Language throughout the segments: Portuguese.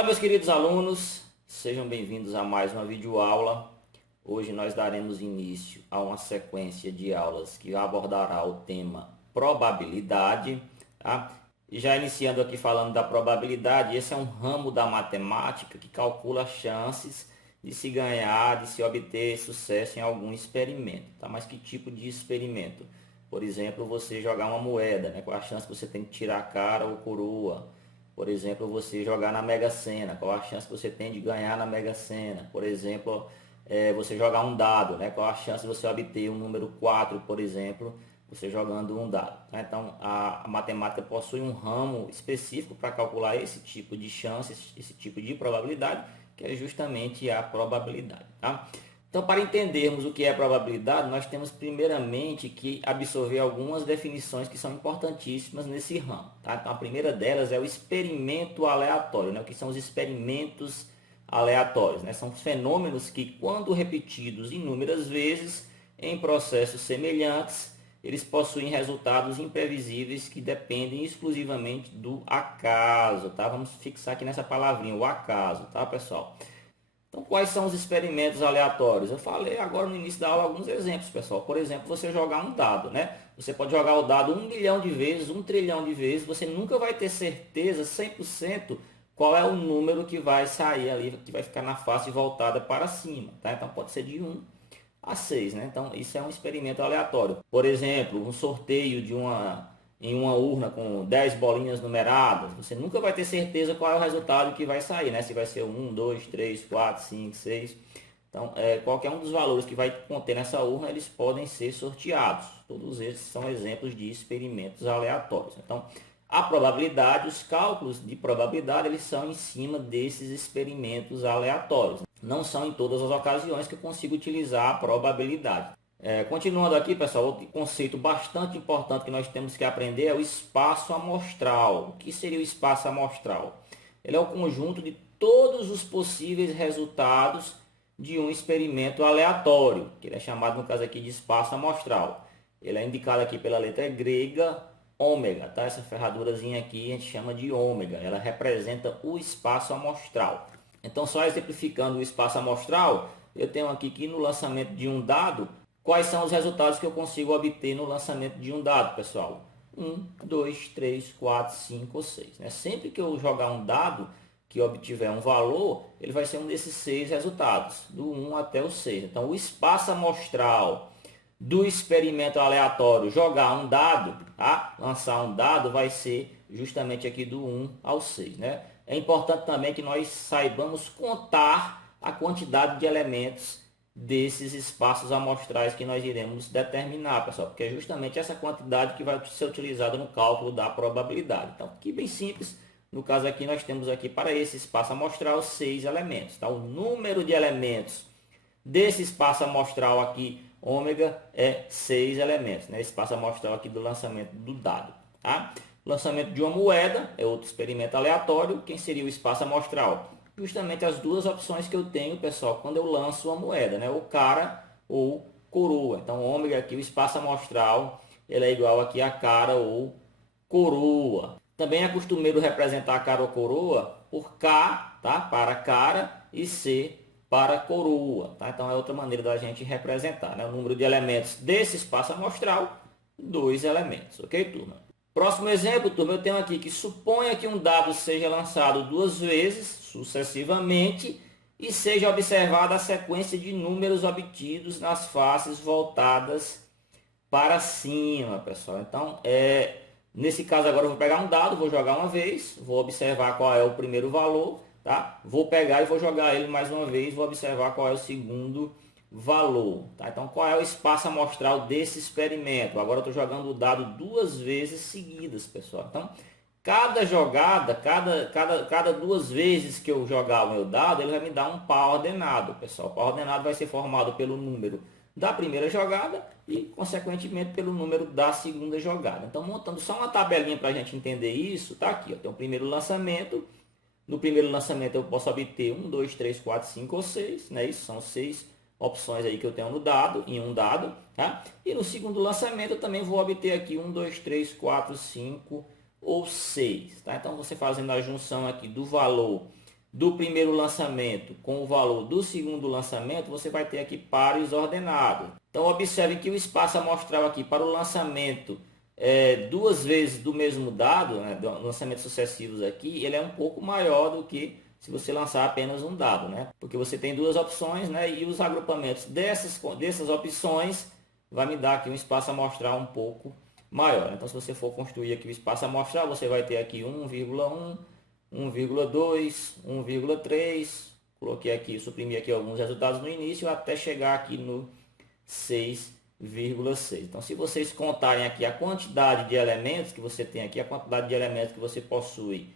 Fala, meus queridos alunos, sejam bem-vindos a mais uma videoaula. Hoje nós daremos início a uma sequência de aulas que abordará o tema probabilidade, tá? E já iniciando aqui falando da probabilidade, esse é um ramo da matemática que calcula as chances de se ganhar, de se obter sucesso em algum experimento, tá? Mas que tipo de experimento? Por exemplo, você jogar uma moeda, né? Qual a chance que você tem de tirar a cara ou coroa? Por exemplo, você jogar na Mega Sena, qual a chance que você tem de ganhar na Mega Sena? Por exemplo, você jogar um dado, né? Qual a chance de você obter um número 4, por exemplo, você jogando um dado, tá? Então, a matemática possui um ramo específico para calcular esse tipo de chances, esse tipo de probabilidade, que é justamente a probabilidade, tá? Então, para entendermos o que é probabilidade, nós temos primeiramente que absorver algumas definições que são importantíssimas nesse ramo, tá? Então, a primeira delas é o experimento aleatório, né? O que são os experimentos aleatórios, né? São fenômenos que, quando repetidos inúmeras vezes em processos semelhantes, eles possuem resultados imprevisíveis que dependem exclusivamente do acaso, tá? Vamos fixar aqui nessa palavrinha, o acaso, tá, pessoal? Então, quais são os experimentos aleatórios? Eu falei agora no início da aula alguns exemplos, pessoal. Por exemplo, você jogar um dado, né? Você pode jogar o dado 1 milhão de vezes, 1 trilhão de vezes. Você nunca vai ter certeza 100% qual é o número que vai sair ali, que vai ficar na face voltada para cima, tá? Então, pode ser de 1 a 6, né? Então, isso é um experimento aleatório. Por exemplo, um sorteio em uma urna com 10 bolinhas numeradas, você nunca vai ter certeza qual é o resultado que vai sair, né? Se vai ser 1, 2, 3, 4, 5, 6. Então, qualquer um dos valores que vai conter nessa urna, eles podem ser sorteados. Todos esses são exemplos de experimentos aleatórios. Então, a probabilidade, os cálculos de probabilidade, eles são em cima desses experimentos aleatórios. Não são em todas as ocasiões que eu consigo utilizar a probabilidade. Continuando aqui, pessoal, outro conceito bastante importante que nós temos que aprender é o espaço amostral. O que seria o espaço amostral? Ele é o conjunto de todos os possíveis resultados de um experimento aleatório, que ele é chamado, no caso aqui, de espaço amostral. Ele é indicado aqui pela letra grega ômega, tá? Essa ferradurazinha aqui a gente chama de ômega. Ela representa o espaço amostral. Então, só exemplificando o espaço amostral, eu tenho aqui que no lançamento de um dado, quais são os resultados que eu consigo obter no lançamento de um dado, pessoal? 1, 2, 3, 4, 5 ou 6. Né? Sempre que eu jogar um dado que obtiver um valor, ele vai ser um desses 6 resultados, do 1 até o 6. Então, o espaço amostral do experimento aleatório, jogar um dado, tá? Lançar um dado, vai ser justamente aqui do 1 ao 6. Né? É importante também que nós saibamos contar a quantidade de elementos desses espaços amostrais que nós iremos determinar, pessoal, porque é justamente essa quantidade que vai ser utilizada no cálculo da probabilidade. Então, aqui bem simples, no caso aqui nós temos aqui para esse espaço amostral 6 elementos, tá? O número de elementos desse espaço amostral aqui, ômega, é 6 elementos, né? Espaço amostral aqui do lançamento do dado, tá? Lançamento de uma moeda é outro experimento aleatório. Quem seria o espaço amostral? Justamente as duas opções que eu tenho, pessoal, quando eu lanço uma moeda, né? O cara ou coroa. Então, ômega aqui, o espaço amostral, ele é igual aqui a cara ou coroa. Também é costumeiro representar cara ou coroa por K, tá? Para cara, e C para coroa, tá? Então, é outra maneira da gente representar, né? O número de elementos desse espaço amostral, 2 elementos, ok, turma? Próximo exemplo, turma, eu tenho aqui que suponha que um dado seja lançado 2 vezes, sucessivamente, e seja observada a sequência de números obtidos nas faces voltadas para cima, pessoal. Então, nesse caso agora eu vou pegar um dado, vou jogar uma vez, vou observar qual é o primeiro valor, tá? Vou pegar e vou jogar ele mais uma vez, vou observar qual é o segundo valor, tá? Então, qual é o espaço amostral desse experimento? Agora eu estou jogando o dado 2 vezes seguidas, pessoal. Então, cada jogada, cada 2 vezes que eu jogar o meu dado, ele vai me dar um par ordenado, pessoal. O par ordenado vai ser formado pelo número da primeira jogada e, consequentemente, pelo número da segunda jogada. Então, montando só uma tabelinha para a gente entender isso, tá aqui, ó, tem o primeiro lançamento. No primeiro lançamento eu posso obter 1, 2, 3, 4, 5 ou 6, né? Isso são 6 opções aí que eu tenho no dado, em um dado, tá? E no segundo lançamento eu também vou obter aqui 1, 2, 3, 4, 5 ou 6, tá? Então, você fazendo a junção aqui do valor do primeiro lançamento com o valor do segundo lançamento, você vai ter aqui pares ordenados. Então observe que o espaço amostral aqui para o lançamento duas vezes do mesmo dado, né, lançamentos sucessivos aqui, ele é um pouco maior do que se você lançar apenas um dado, né? Porque você tem duas opções, né? E os agrupamentos dessas opções vai me dar aqui um espaço amostral um pouco maior. Então se você for construir aqui o espaço amostral, você vai ter aqui 1,1, 1,2, 1,3, coloquei aqui, suprimi aqui alguns resultados no início até chegar aqui no 6,6. Então se vocês contarem aqui a quantidade de elementos que você tem aqui, a quantidade de elementos que você possui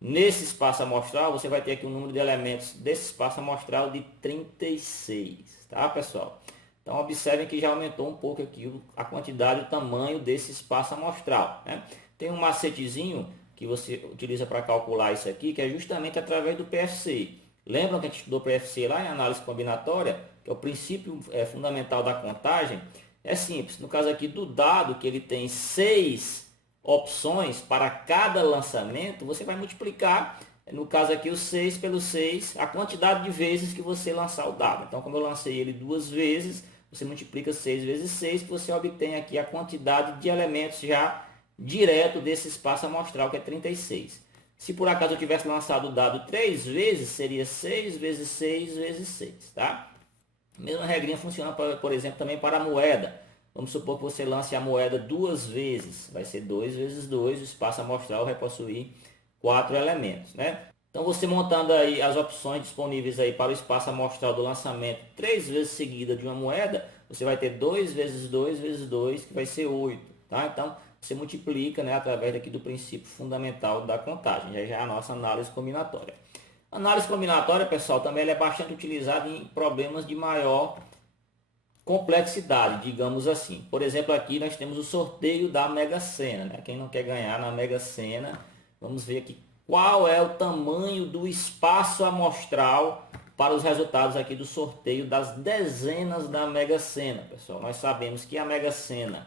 nesse espaço amostral, você vai ter aqui um número de elementos desse espaço amostral de 36, tá pessoal? Então observem que já aumentou um pouco aqui a quantidade e o tamanho desse espaço amostral, né? Tem um macetezinho que você utiliza para calcular isso aqui, que é justamente através do PFC. Lembram que a gente estudou PFC lá em análise combinatória, que é o princípio fundamental da contagem? É simples, no caso aqui do dado, que ele tem 6 opções para cada lançamento, você vai multiplicar, no caso aqui, o 6 pelo 6, a quantidade de vezes que você lançar o dado. Então, como eu lancei ele 2 vezes, você multiplica 6 vezes 6, que você obtém aqui a quantidade de elementos já direto desse espaço amostral, que é 36. Se por acaso eu tivesse lançado o dado 3 vezes, seria 6 vezes 6 vezes 6, tá? A mesma regrinha funciona, por exemplo, também para a moeda. Vamos supor que você lance a moeda 2 vezes, vai ser 2 vezes 2, o espaço amostral vai possuir 4 elementos, né? Então você montando aí as opções disponíveis aí para o espaço amostral do lançamento 3 vezes seguida de uma moeda, você vai ter 2 vezes 2 vezes 2, que vai ser 8, tá? Então você multiplica, né, através aqui do princípio fundamental da contagem, já é a nossa análise combinatória. A análise combinatória, pessoal, também ela é bastante utilizada em problemas de maior complexidade, digamos assim. Por exemplo, aqui nós temos o sorteio da Mega Sena, né? Quem não quer ganhar na Mega Sena, vamos ver aqui qual é o tamanho do espaço amostral para os resultados aqui do sorteio das dezenas da Mega Sena, pessoal. Nós sabemos que a Mega Sena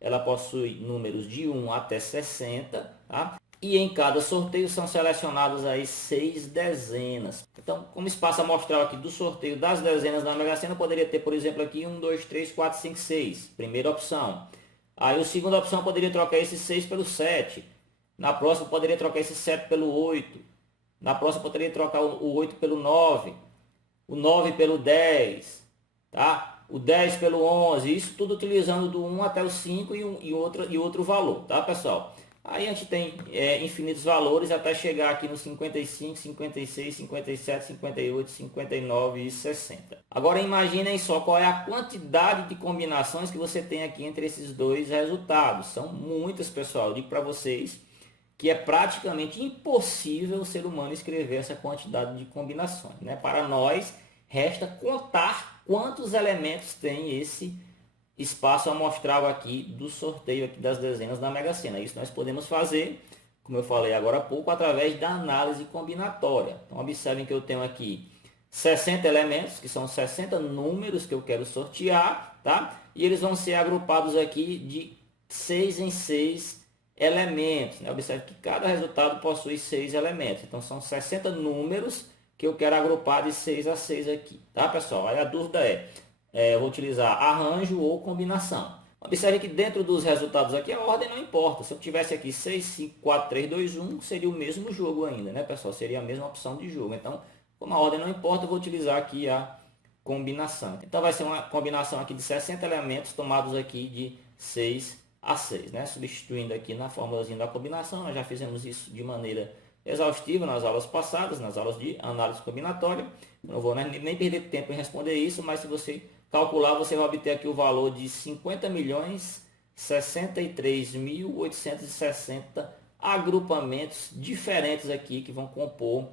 ela possui números de 1 até 60, tá? E em cada sorteio são selecionadas aí 6 dezenas. Então, como espaço amostral aqui do sorteio das dezenas da Mega Sena, poderia ter, por exemplo, aqui 1, 2, 3, 4, 5, 6. Primeira opção. Aí a segunda opção poderia trocar esse 6 pelo 7. Na próxima poderia trocar esse 7 pelo 8. Na próxima poderia trocar o 8 pelo 9. O 9 pelo 10. Tá? O 10 pelo 11. Isso tudo utilizando do 1 até o 5 e outro valor. Tá, pessoal? Aí a gente tem infinitos valores até chegar aqui no 55, 56, 57, 58, 59 e 60. Agora imaginem só qual é a quantidade de combinações que você tem aqui entre esses dois resultados. São muitas, pessoal. Eu digo para vocês que é praticamente impossível o ser humano escrever essa quantidade de combinações, né? Para nós, resta contar quantos elementos tem esse espaço amostral aqui do sorteio aqui das dezenas da Mega Sena. Isso nós podemos fazer, como eu falei agora há pouco, através da análise combinatória. Então observem que eu tenho aqui 60 elementos, que são 60 números que eu quero sortear, tá? E eles vão ser agrupados aqui de 6 em 6 elementos, né? Observe que cada resultado possui 6 elementos. Então são 60 números que eu quero agrupar de 6 a 6 aqui, tá, pessoal? Aí a dúvida eu vou utilizar arranjo ou combinação. Observe que dentro dos resultados aqui a ordem não importa. Se eu tivesse aqui 6, 5, 4, 3, 2, 1, seria o mesmo jogo ainda, né, pessoal? Seria a mesma opção de jogo. Então, como a ordem não importa, eu vou utilizar aqui a combinação. Então, vai ser uma combinação aqui de 60 elementos tomados aqui de 6 a 6, né? Substituindo aqui na formulazinha da combinação, nós já fizemos isso de maneira exaustiva nas aulas passadas, nas aulas de análise combinatória. Não vou nem perder tempo em responder isso, mas se você calcular, você vai obter aqui o valor de 50.063.860 agrupamentos diferentes aqui que vão compor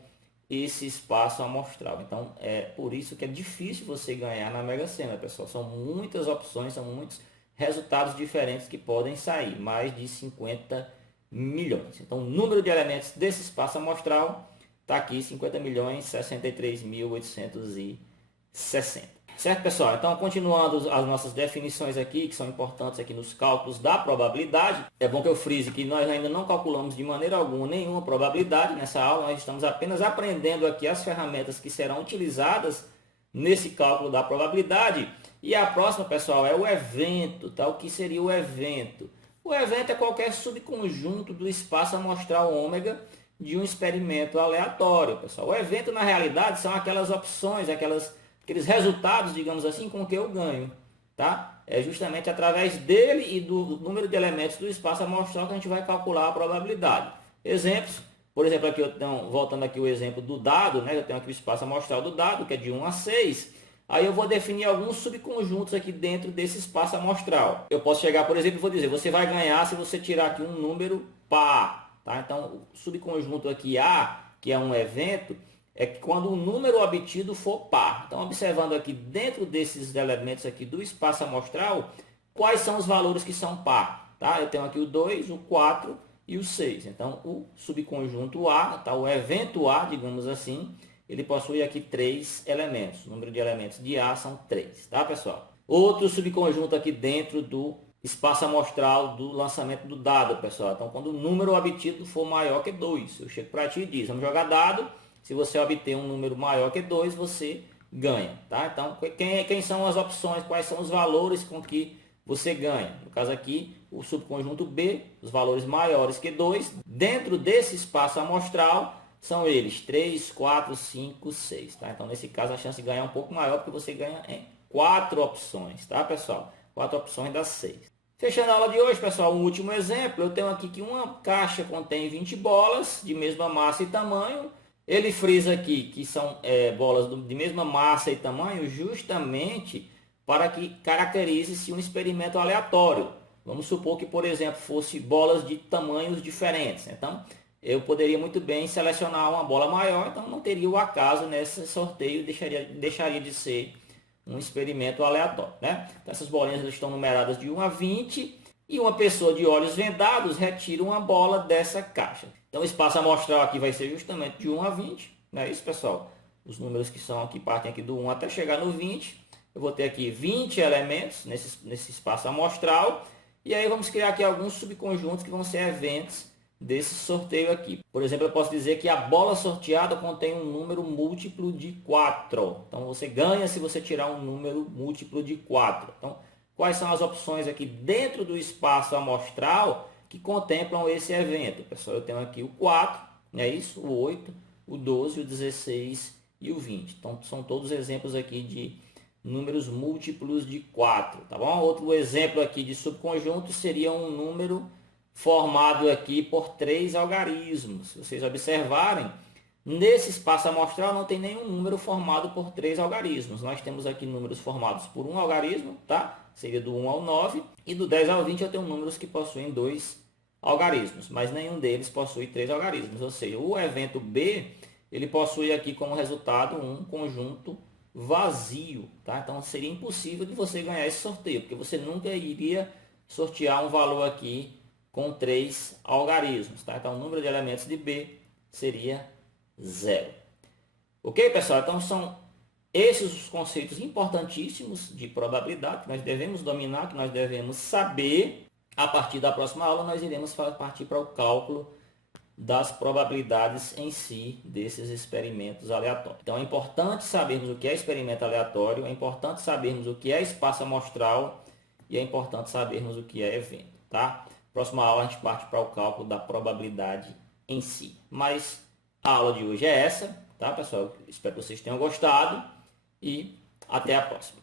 esse espaço amostral. Então, é por isso que é difícil você ganhar na Mega Sena, pessoal. São muitas opções, são muitos resultados diferentes que podem sair, mais de 50 milhões. Então, o número de elementos desse espaço amostral está aqui, 50.063.860. Certo, pessoal? Então, continuando as nossas definições aqui, que são importantes aqui nos cálculos da probabilidade, é bom que eu frise que nós ainda não calculamos de maneira alguma nenhuma probabilidade nessa aula, nós estamos apenas aprendendo aqui as ferramentas que serão utilizadas nesse cálculo da probabilidade. E a próxima, pessoal, é o evento, tá? O que seria o evento? O evento é qualquer subconjunto do espaço amostral ômega de um experimento aleatório, pessoal. O evento, na realidade, são aquelas opções, aqueles resultados, digamos assim, com que eu ganho, tá? É justamente através dele e do número de elementos do espaço amostral que a gente vai calcular a probabilidade. Exemplos, por exemplo, aqui eu tenho, voltando aqui o exemplo do dado, né? Eu tenho aqui o espaço amostral do dado, que é de 1 a 6. Aí eu vou definir alguns subconjuntos aqui dentro desse espaço amostral. Eu posso chegar, por exemplo, e vou dizer, você vai ganhar se você tirar aqui um número par, tá? Então, o subconjunto aqui A, que é um evento, é que quando o número obtido for par. Então, observando aqui dentro desses elementos aqui do espaço amostral, quais são os valores que são par, tá? Eu tenho aqui o 2, o 4 e o 6. Então, o subconjunto A, tá? O evento A, digamos assim, ele possui aqui 3 elementos. O número de elementos de A são 3, tá, pessoal? Outro subconjunto aqui dentro do espaço amostral do lançamento do dado, pessoal. Então, quando o número obtido for maior que 2, eu chego para ti e diz, vamos jogar dado. Se você obter um número maior que 2, você ganha, tá? Então, quem são as opções, quais são os valores com que você ganha? No caso aqui, o subconjunto B, os valores maiores que 2. Dentro desse espaço amostral, são eles 3, 4, 5, 6, tá? Então, nesse caso, a chance de ganhar é um pouco maior, porque você ganha em 4 opções, tá, pessoal? 4 opções das 6. Fechando a aula de hoje, pessoal, um último exemplo. Eu tenho aqui que uma caixa contém 20 bolas de mesma massa e tamanho. Ele frisa aqui que são bolas de mesma massa e tamanho justamente para que caracterize-se um experimento aleatório. Vamos supor que, por exemplo, fosse bolas de tamanhos diferentes. Então, eu poderia muito bem selecionar uma bola maior, então não teria o acaso nesse sorteio, deixaria de ser um experimento aleatório, né? Então, essas bolinhas estão numeradas de 1 a 20 e uma pessoa de olhos vendados retira uma bola dessa caixa. Então, o espaço amostral aqui vai ser justamente de 1 a 20, não é isso, pessoal? Os números que são aqui partem aqui do 1 até chegar no 20. Eu vou ter aqui 20 elementos nesse espaço amostral. E aí vamos criar aqui alguns subconjuntos que vão ser eventos desse sorteio aqui. Por exemplo, eu posso dizer que a bola sorteada contém um número múltiplo de 4. Então, você ganha se você tirar um número múltiplo de 4. Então, quais são as opções aqui dentro do espaço amostral que contemplam esse evento? Pessoal, eu tenho aqui o 4, não é isso? O 8, o 12, o 16 e o 20. Então, são todos exemplos aqui de números múltiplos de 4, tá bom? Outro exemplo aqui de subconjunto seria um número formado aqui por 3 algarismos. Se vocês observarem, nesse espaço amostral não tem nenhum número formado por 3 algarismos. Nós temos aqui números formados por um algarismo, tá? Seria do 1 ao 9. E do 10 ao 20 eu tenho números que possuem 2 algarismos, mas nenhum deles possui 3 algarismos. Ou seja, o evento B, ele possui aqui como resultado um conjunto vazio, tá? Então seria impossível de você ganhar esse sorteio, porque você nunca iria sortear um valor aqui com 3 algarismos, tá? Então o número de elementos de B seria 0. Ok, pessoal? Então são esses os conceitos importantíssimos de probabilidade que nós devemos dominar, que nós devemos saber. A partir da próxima aula nós iremos partir para o cálculo das probabilidades em si desses experimentos aleatórios. Então é importante sabermos o que é experimento aleatório, é importante sabermos o que é espaço amostral e é importante sabermos o que é evento, tá? Próxima aula a gente parte para o cálculo da probabilidade em si. Mas a aula de hoje é essa, tá, pessoal? Espero que vocês tenham gostado e até a próxima.